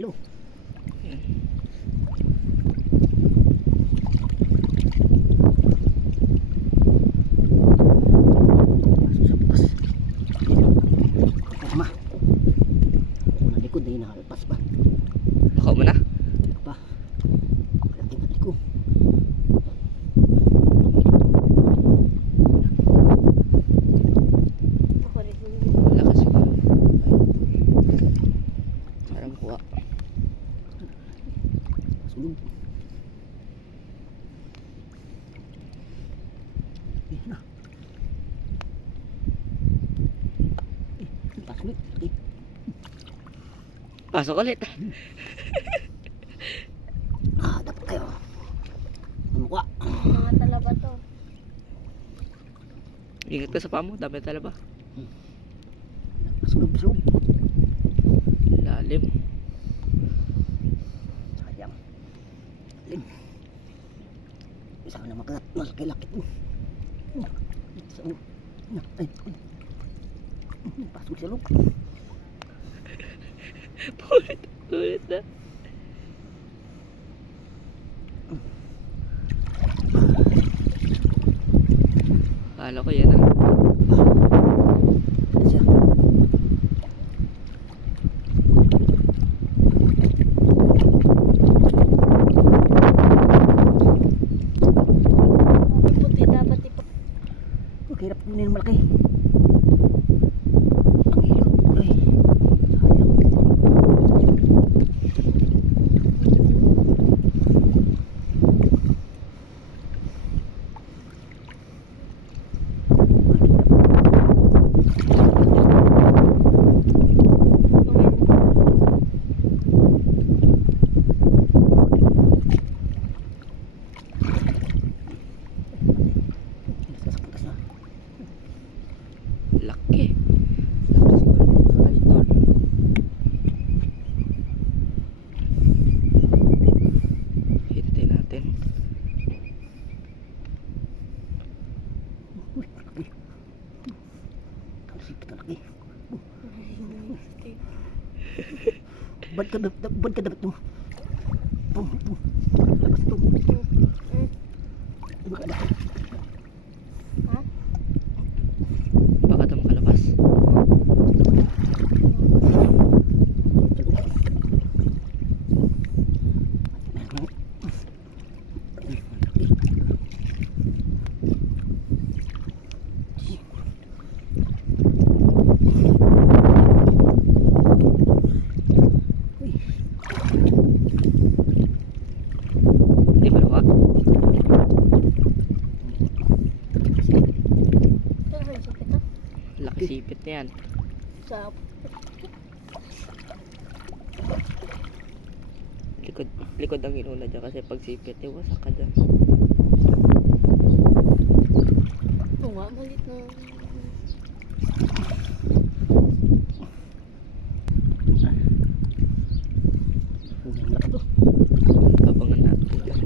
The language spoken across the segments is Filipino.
Hello. Tama. Nalikod na inakalpas pa. Ako mo na? Pa. Kaya ko. Lakas siguro. Parang kuha. Sulog. Na. Pasok ulit. Pasok ulit. Dapat kayo. Mukha. Mga talaba to. Ingat ka sa pamo, dami talaba. Sulog. Lalim. Sayang. Lim. Isa ka na makagat. Malaki-lakit mo. Pasok sa loob. Ulit na. Kala ko yan ah. Siya. Puti dapat ipo. Hirap kunin ng malaki. Ang hirap. Ay. Sayang. Sasaktas na. Laki. Laki siguro. Idol. Hintay natin. Uy, laki. Talsik ka laki. Bad ka dapat mo. Pum. Labas to. Baka dapat. Ha? Baka ito makalabas. Di ba nawa? Ito hansip ito. Laki sipit na yan. Sa Likod ang inuna dyan kasi pag sipit, iwasak ka dyan. tunga malit na. Laki to. Abangan natin dyan.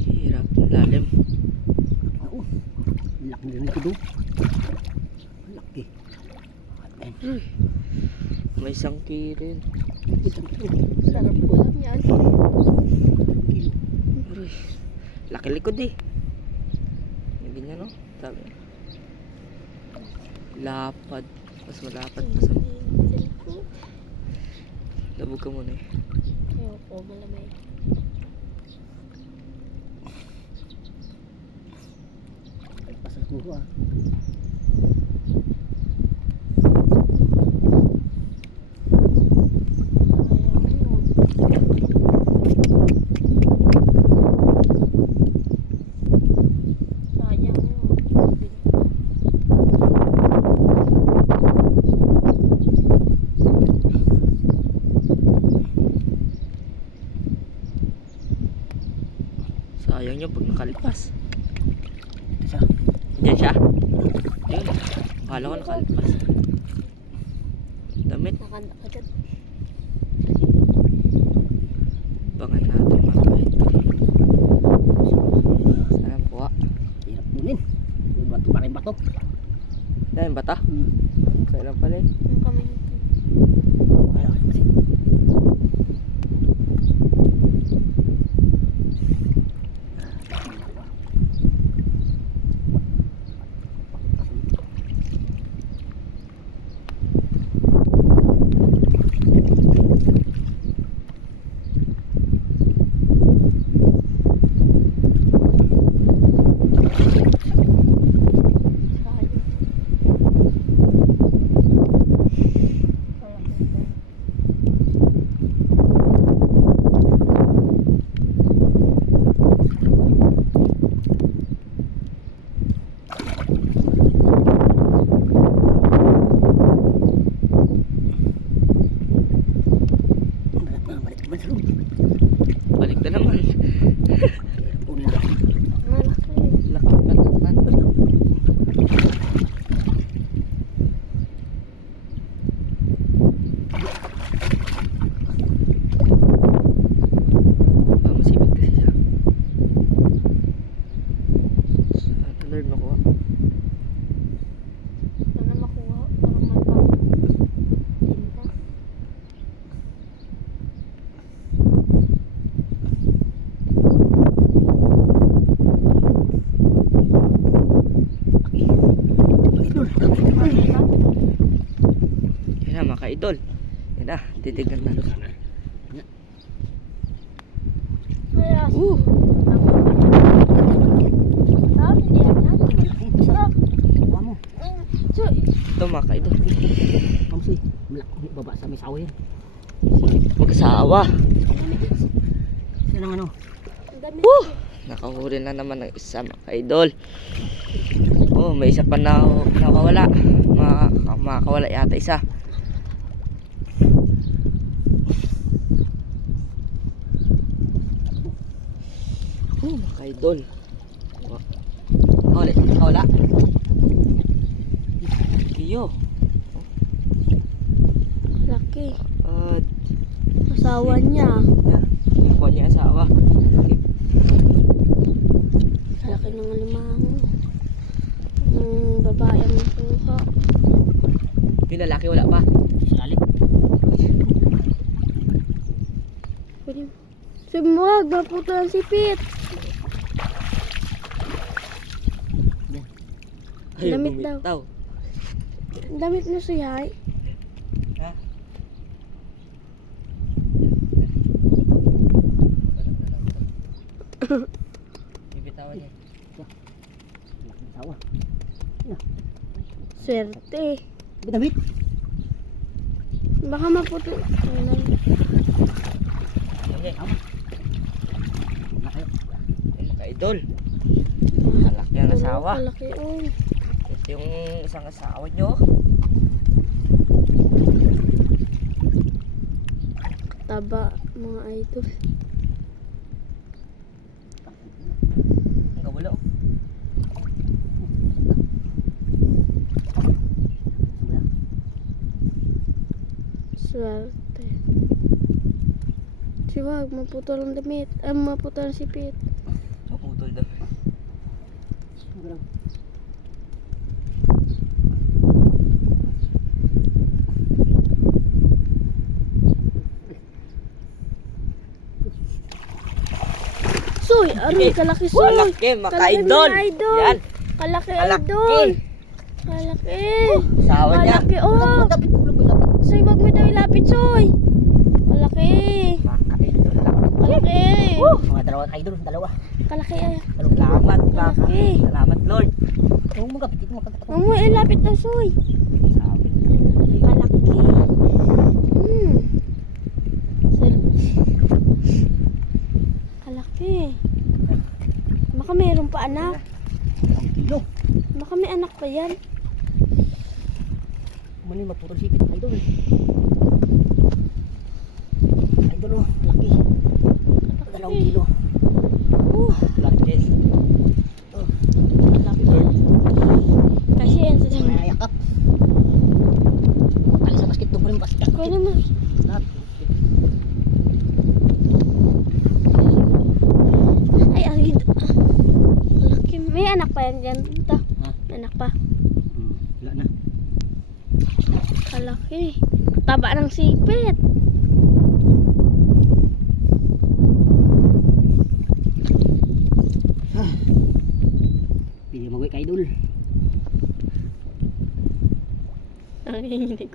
Hirap, lalim. Oo. Laki na rin ito. Laki. Uy, may sangki rin. Sarap ulam yan. Uy, laki likod eh. Yung ganyan no? Sabi. Lapad. Mas malapad pa sa... Labog ka muna eh. Ayoko, malamay. Pasal ko ah. Sayang yun. Sayang nyo pag nakalipas. Ito siya. Diyan siya. Yun. Akala ko nakalipas. Damit. Nakanda ka dyan. Bangan natin mga ka-idol. Sarap po ah. Hirap kunin. May bato pa rin bato. Dahil bata. Kailan pala eh. Yung kami. Ayaw kasi. Diba sa loob? Balik na naman. Una. Malaki. Laki pa naman. Masipit kasi siya. Sana Lord makuha. Sana makuha. Parang magpapinta. Idol. Yan na mga ka-idol. Yan na, titignan na. Kaya. Saan? Yan yan. Malaki. Sarap. Kuha mo. Choy. Ito mga ka-idol. Kamsoy. Malaki. Baba sa may sawa yan. Mag-asawa. Yan ang ano. Ang dami. Nakahuli na naman ng isa mga ka-idol. Oh, may isa pa na nakawala. Makakawala yata isa. Mga ka-idol. Nakawala. Iyo. Laki. At Asawa niya. kuha niya asawa. Laki ng alimango. Ng babae ang nakuha. Yung lalaki wala pa. Salit. Pwede mo. Sumuwag, maputo ang sipit. Ay, Damit bumitaw. Ang damit mo siyay. Ha? Bibitawan niya. Malaking sawa. Swerte. Damit. Baka maputo. Ayun. Okay. Malaki. Mga ka-idol. Malaki ang asawa. Malaki oh. Ito yung isang asawa nyo. Taba mga idol. Ang gawala oh. Swerte. Siwag, maputol ang damit. Maputol ang sipit. So, putol daw. Soy! Aray, kalaki soy! Malaki, mga ka-idol. mga idol! Yan. Kalaki Malaki. idol! Kalaki! Asawa niya. Malaki oh! Lapit. Lapit. Soy, wag mo daw ilapit soy! Malaki! Mga ka-idol. Malaki! Mga dalawa idol. Dalawa. Kalaki eh. Salamat, mga Malaki. Salamat, Lord. Huwag mo kapit. Magkakatakot. Wag mo ilapit daw soy! Sabi. Malaki! Kalaki! Baka mayroon pa anak. Ang kilo. Baka may anak pa yan. Mali maputol sipit. Idol. Idol oh. Laki. 2 kilo. Laki. Kasi yan sa dami. Mayayakap. Tali sa basket. Doon basket. Kuya naman. Lahat. Ay, ay. Malaki. May anak pa yan dyan. Ito. Ha? May anak pa. Wala na. Kalaki. Taba ng sipit. Pili mo kay idol. Nanginginig.